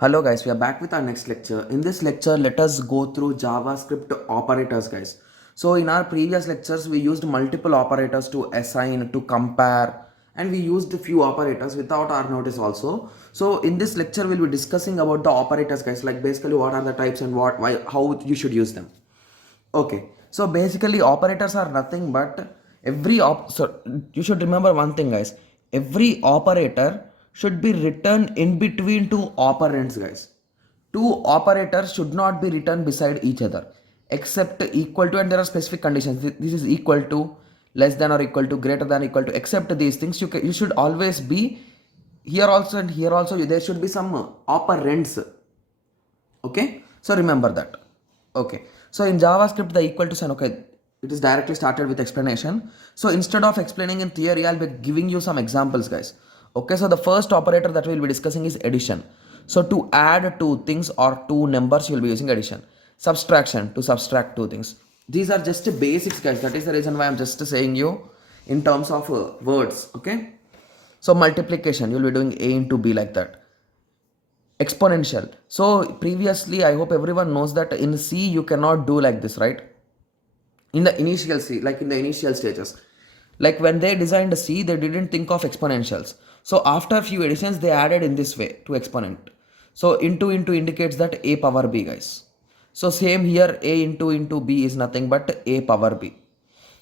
Hello guys, we are back with our next lecture. In this lecture, let us go through JavaScript operators guys. So in our previous lectures, we used multiple operators to assign, to compare, and we used a few operators without our notice also. So in this lecture, we'll be discussing about the operators guys, like basically what are the types and how you should use them. Okay, so basically operators are nothing but so you should remember one thing guys. Every operator should be written in between two operands guys. Two operators should not be written beside each other except equal to, and there are specific conditions. This is equal to, less than or equal to, greater than equal to, except these things you should always be here also and here also there should be some operands. Okay, so remember that. Okay, so in JavaScript the equal to sign, okay, it is directly started with explanation. So instead of explaining in theory, I'll be giving you some examples guys. Okay, so the first operator that we'll be discussing is addition. So to add two things or two numbers, you'll be using addition. Subtraction, to subtract two things. These are just basics guys, that is the reason why I'm just saying you in terms of words. Okay, so multiplication, you'll be doing a into b, like that. Exponential, so previously I hope everyone knows that in C you cannot do like this, right? In the initial C, like in the initial stages, like when they designed C, they didn't think of exponentials. So after a few additions they added in this way to exponent. So into indicates that a power b guys. So same here, a into b is nothing but a power b.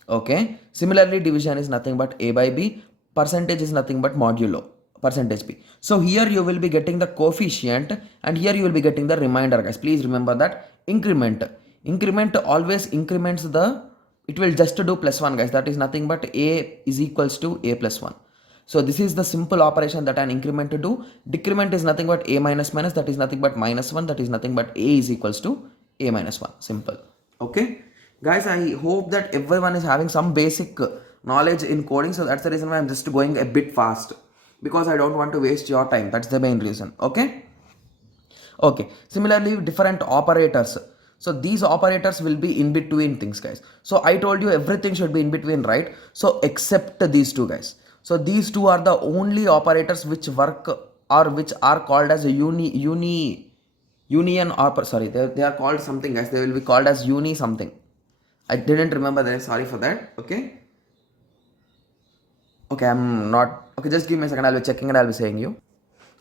Okay, similarly division is nothing but a by b, percentage is nothing but modulo percentage b. So here you will be getting the coefficient and here you will be getting the remainder guys. Please remember that. Increment always increments the, it will just do plus 1 guys, that is nothing but a is equals to a plus 1. So this is the simple operation that an increment to do. Decrement is nothing but a minus minus, that is nothing but minus 1, that is nothing but a is equals to a minus 1. Simple. Okay guys, I hope that everyone is having some basic knowledge in coding, so that's the reason why I'm just going a bit fast, because I don't want to waste your time. That's the main reason. Okay, similarly different operators. So these operators will be in between things guys. So I told you everything should be in between, right? So except these two guys. So these two are the only operators which work or which are called as a union operator. Sorry, they are called something guys, they will be called as uni something. I didn't remember that, sorry for that. Okay, I'm not, okay, just give me a second, I'll be checking and I'll be saying you.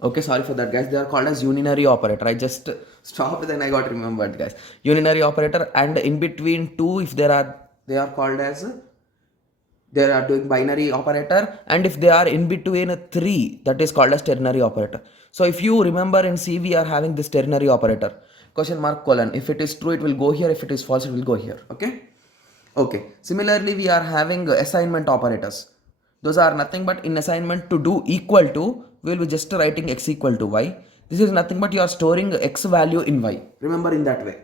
Okay, sorry for that guys, they are called as unary operator. I just stopped, then I got remembered guys. Unary operator, and in between two, if there are, they are called as, they are doing binary operator, and if they are in between three, that is called as ternary operator. So if you remember in C, we are having this ternary operator, question mark colon. If it is true, it will go here. If it is false, it will go here. Okay. Similarly, we are having assignment operators. Those are nothing but in assignment to do equal to, we will be just writing x equal to y. This is nothing but you are storing x value in y. Remember in that way.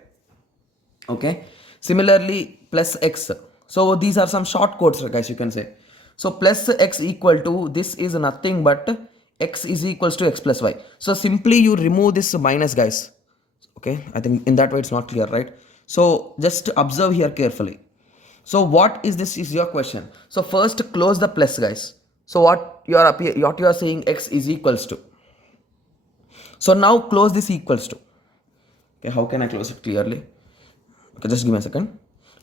Okay. Similarly, plus x. So these are some short codes, guys, you can say. So plus x equal to, this is nothing but x is equals to x plus y. So simply you remove this minus guys. Okay, I think in that way it's not clear, right? So just observe here carefully. So what is this is your question. So first close the plus guys. So what you are saying, x is equals to. So now close this equals to. Okay, how can I close it clearly? Okay, just give me a second.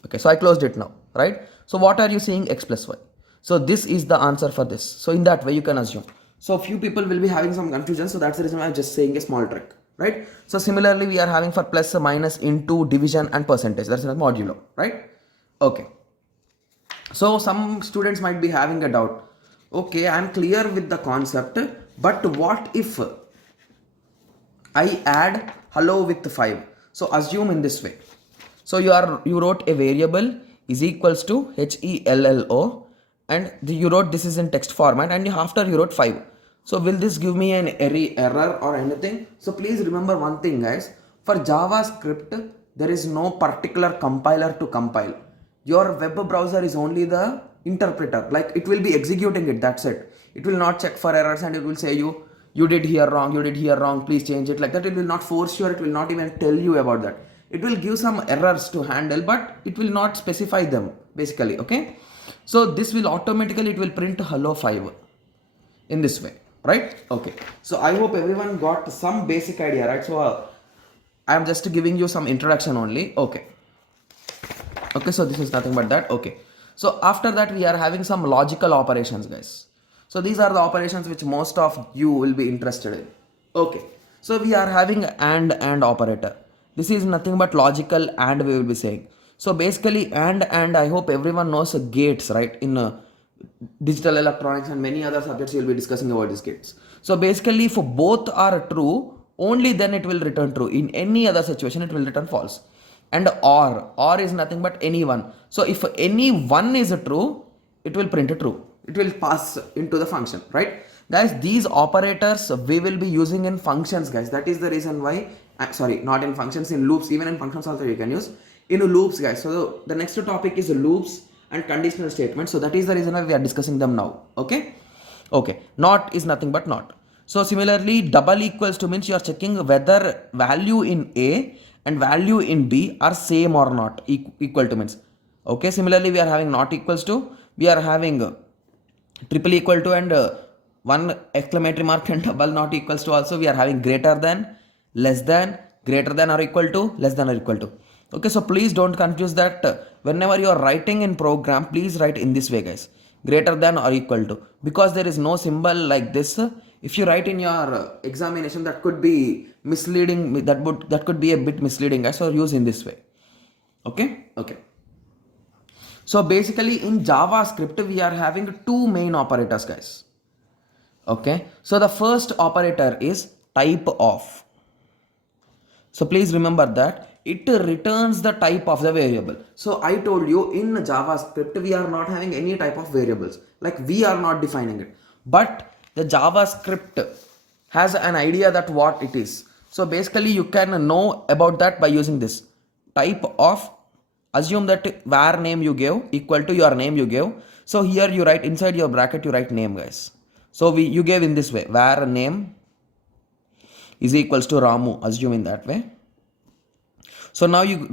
Okay, so I closed it now, right? So what are you saying, x plus y? So this is the answer for this. So in that way you can assume. So few people will be having some confusion, so that's the reason why I'm just saying a small trick, right? So similarly we are having for plus, minus, into, division and percentage. That's a modulo, right? Okay. So some students might be having a doubt. Okay, I'm clear with the concept, but what if I add hello with 5? So assume in this way. So you wrote a variable is equals to HELLO, and you wrote this is in text format, and after you wrote 5. So will this give me an error or anything? So please remember one thing guys, for JavaScript there is no particular compiler to compile. Your web browser is only the interpreter, like it will be executing it, that's it. It will not check for errors and it will say you did here wrong, please change it, like that. It will not force you, or it will not even tell you about that. It will give some errors to handle, but it will not specify them basically. Okay, so this will automatically, it will print hello 5 in this way. right? Okay, so I hope everyone got some basic idea, right? So I'm just giving you some introduction only. Okay, so this is nothing but that. Okay, so after that we are having some logical operations, guys. So these are the operations which most of you will be interested in. Okay, so we are having and operator. This is nothing but logical and, we will be saying. So basically and I hope everyone knows gates, right? In digital electronics and many other subjects you will be discussing about these gates. So basically if both are true, only then it will return true. In any other situation it will return false. And or is nothing but any one. So if any one is true, it will print true, it will pass into the function, right? Guys, these operators we will be using in functions, guys. That is the reason why sorry, not in functions, in loops. Even in functions also you can use in loops, guys. So the next topic is loops and conditional statements. So that is the reason why we are discussing them now. Okay, not is nothing but not. So similarly, double equals to means you are checking whether value in A and value in B are same or not. Equal to means, okay. Similarly, we are having not equals to, we are having triple equal to, and one exclamatory mark and double not equals to. Also we are having greater than, less than, greater than or equal to, less than or equal to. Okay, so please don't confuse that. Whenever you are writing in program, please write in this way, guys, greater than or equal to, because there is no symbol like this. If you write in your examination, that could be misleading, that could be a bit misleading, guys. So use in this way. Okay. So basically in JavaScript we are having two main operators, guys. Okay, so the first operator is type of. So please remember that it returns the type of the variable. So I told you in JavaScript we are not having any type of variables, like we are not defining it, but the JavaScript has an idea that what it is. So basically you can know about that by using this type of. Assume that var name you gave equal to your name you gave. So here you write inside your bracket, you write name, guys. So you gave in this way, var name is equals to Ramu, assume in that way. So now you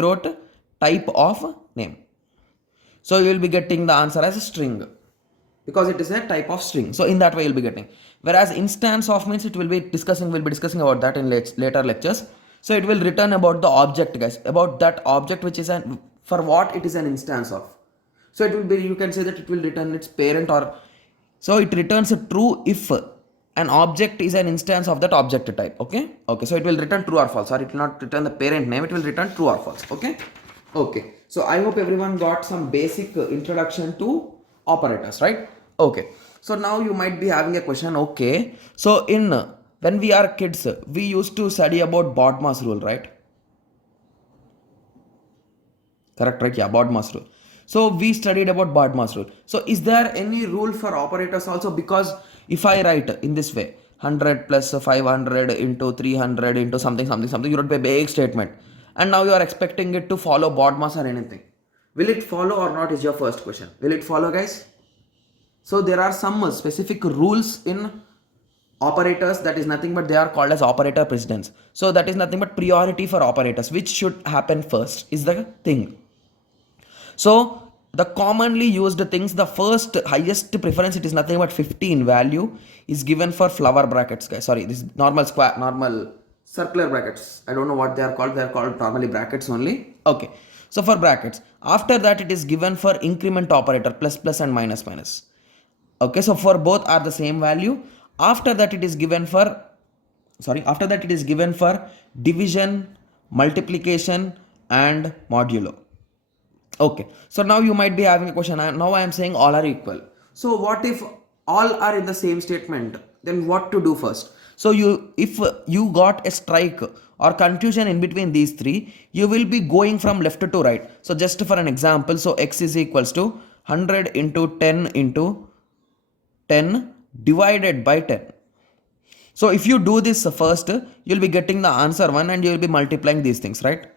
wrote type of name. So you will be getting the answer as a string, because it is a type of string. So in that way you'll be getting. Whereas instance of means we'll be discussing about that in later lectures. So it will return about the object, guys, about that object which is for what it is an instance of. So it will be, you can say that it will return its parent, or so it returns a true if an object is an instance of that object type. Okay, so it will return true or false, or it will not return the parent name, it will return true or false. Okay, so I hope everyone got some basic introduction to operators, right? Okay, so now you might be having a question. Okay, so in when we are kids, we used to study about Bodmas rule, right? Correct, right? Yeah, Bodmas rule. So we studied about Bodmas rule. So is there any rule for operators also? Because if I write in this way, 100 plus 500 into 300 into something, you wrote a big statement, and now you are expecting it to follow Bodmas or anything. Will it follow or not is your first question. Will it follow, guys? So there are some specific rules in operators, that is nothing but they are called as operator precedence. So that is nothing but priority for operators, which should happen first is the thing. So the commonly used things, the first highest preference, it is nothing but 15 value is given for flower brackets, guys. Sorry, this normal circular brackets. I don't know what they are called. They are called normally brackets only. Okay, so for brackets, after that it is given for increment operator, plus and minus. Okay, so for both are the same value. After that it is given for division, multiplication and modulo. Okay, so now you might be having a question. Now I am saying all are equal. So what if all are in the same statement? Then what to do first? So if you got a strike or confusion in between these three, you will be going from left to right. So just for an example, so x is equals to 100 into 10 into 10 divided by 10. So if you do this first, you'll be getting the answer 1 and you will be multiplying these things, right?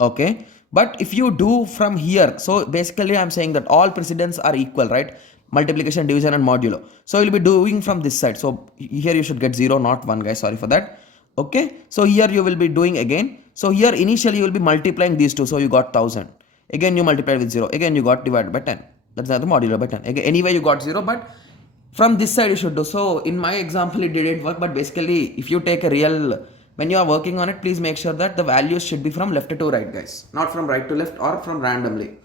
Okay, but if you do from here, so basically I'm saying that all precedents are equal, right? Multiplication, division and modulo. So you'll be doing from this side. So here you should get 0, not 1, guys. Sorry for that. Okay, so here you will be doing again. So here initially you will be multiplying these two. So you got 1000. Again you multiply with 0. Again you got divided by 10. That's not the modulo by 10. Again, anyway you got 0, but from this side you should do. So in my example it didn't work, but basically if you take a real, when you are working on it, please make sure that the values should be from left to right, guys, not from right to left or from randomly.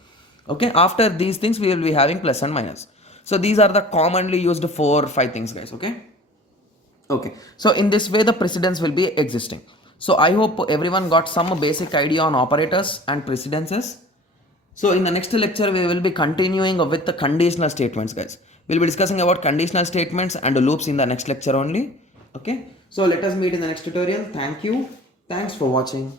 Okay, after these things we will be having plus and minus. So these are the commonly used 4-5 things, guys. Okay, so in this way the precedence will be existing. So I hope everyone got some basic idea on operators and precedences. So in the next lecture, we will be continuing with the conditional statements, guys. We'll be discussing about conditional statements and loops in the next lecture only. Okay. So let us meet in the next tutorial. Thank you. Thanks for watching.